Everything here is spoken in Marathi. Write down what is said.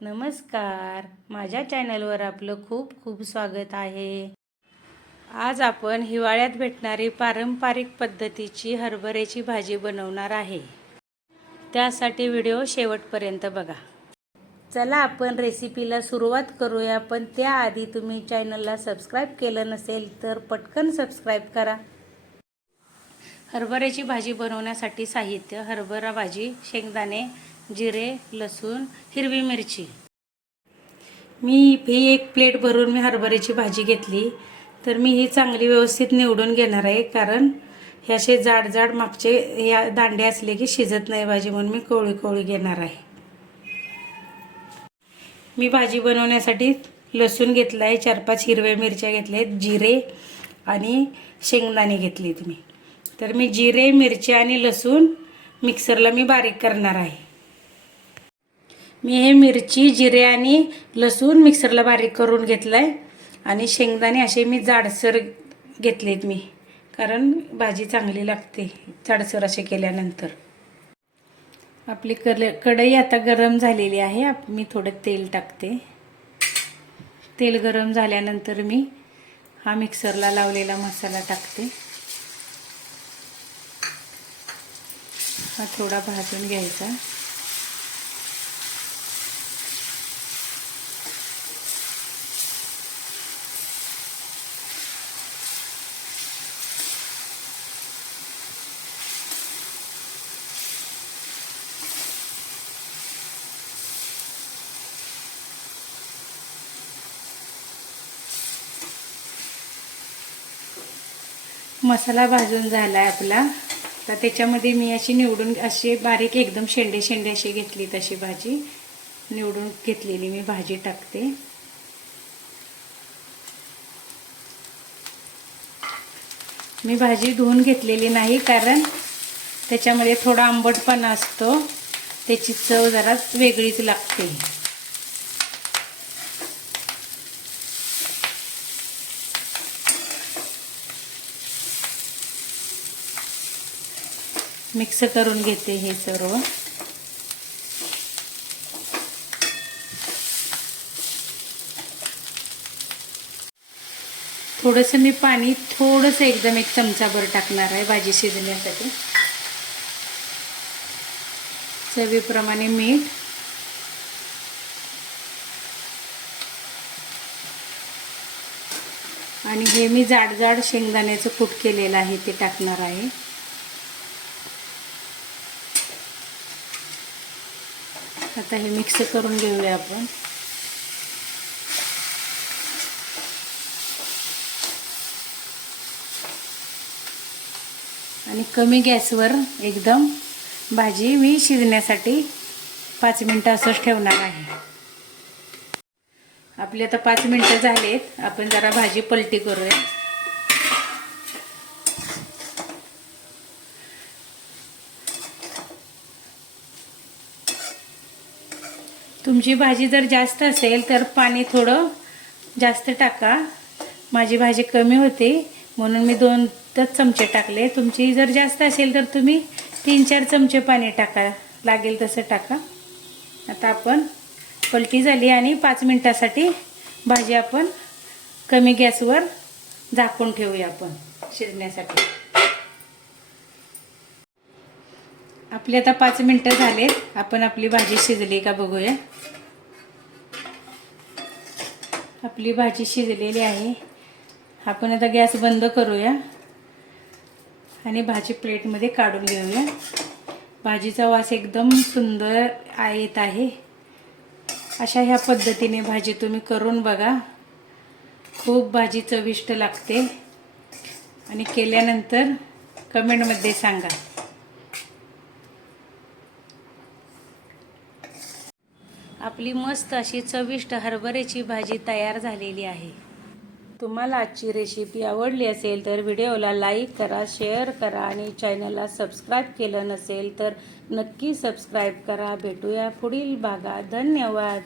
नमस्कार. माझ्या चॅनलवर आपलं खूप खूप स्वागत आहे. आज आपण हिवाळ्यात भेटणारी पारंपरिक पद्धतीची हरभऱ्याची भाजी बनवणार आहे. त्यासाठी व्हिडिओ शेवटपर्यंत बघा. चला आपण रेसिपीला सुरुवात करूया पण त्याआधी तुम्ही चॅनलला सबस्क्राईब केलं नसेल तर पटकन सबस्क्राईब करा. हरभऱ्याची भाजी बनवण्यासाठी साहित्य हरभरा भाजी शेंगदाणे जिरे लसूण हिरवी मिरची. मी ही एक प्लेट भरून मी हरभऱ्याची भाजी घेतली. तर मी ही चांगली व्यवस्थित निवडून घेणार आहे कारण हे असे जाड जाड मागचे या दांडे असले की शिजत नाही भाजी म्हणून मी कोवळी कोवळी घेणार आहे. मी भाजी बनवण्यासाठी लसूण घेतला आहे चार पाच हिरव्या मिरच्या घेतल्या आहेत जिरे आणि शेंगदाणे घेतलीत मी. तर मी जिरे मिरची आणि लसूण मिक्सरला मी बारीक करणार आहे. मी हे मिरची जिरे आणि लसूण मिक्सरला बारीक करून घेतलं आहे आणि शेंगदाणे असे मी जाडसर घेतलेत मी कारण भाजी चांगली लागते जाडसर असे केल्यानंतर. आपली कल कढई आता गरम झालेली आहे आप मी थोडं तेल टाकते. तेल गरम झाल्यानंतर मी हा मिक्सरला लावलेला मसाला टाकते. हा थोडा भाजून घ्यायचा. मसाला भाजून झाला आहे आपला. तर त्याच्यामध्ये मी अशी निवडून अशी बारीक एकदम शेंडे शेंडे अशी घेतली तशी भाजी. निवडून घेतलेली मी भाजी टाकते. मी भाजी धुवून घेतलेली नाही कारण त्याच्यामध्ये थोडा आंबटपणा असतो. त्याची चव जरा वेगळीच लागते. मिक्स करून घेते हे सर्व. थोडंसं मी पाणी थोडंसं एकदम एक चमचाभर टाकणार आहे भाजी शिजण्यासाठी. चवीप्रमाणे मीठ. आणि हे मी जाड जाड शेंगदाण्याचं कूट केलेलं आहे ते टाकणार आहे. आता हे मिक्स करून घेऊया आपण. आणि कमी गॅसवर एकदम भाजी मी शिजण्यासाठी पाच मिनटं असंच ठेवणार आहे. आपली आता पाच मिनटं झालेत. आपण जरा भाजी पलटी करूया. तुमची भाजी जर जास्त असेल तर पाणी थोडं जास्त टाका. माझी भाजी कमी होते म्हणून मी दोन चमचे टाकले. तुमची जर जास्त असेल तर तुम्ही तीन चार चमचे पाणी टाका. लागेल तसं टाका. आता आपण पलटी झाली आणि पाच मिनटासाठी भाजी आपण कमी गॅसवर झाकून ठेवूया आपण शिजण्यासाठी. आपली आता पाच मिनटं झालेत. आपण आपली भाजी शिजली का बघूया. आपली भाजी शिजलेली आहे. आपण आता गॅस बंद करूया आणि भाजी प्लेटमध्ये काढून घेऊया. भाजीचा वास एकदम सुंदर येत आहे. अशा ह्या पद्धतीने भाजी तुम्ही करून बघा. खूप भाजी चविष्ट लागते. आणि केल्यानंतर कमेंटमध्ये सांगा. आपली मस्त अशी चविष्ट हरभऱ्याची भाजी तयार झालेली आहे. तुम्हाला आजची रेसिपी आवडली असेल तर व्हिडिओला लाईक करा शेअर करा आणि चॅनलला सबस्क्राईब केलं नसेल तर नक्की सबस्क्राईब करा. भेटूया पुढील भागात. धन्यवाद.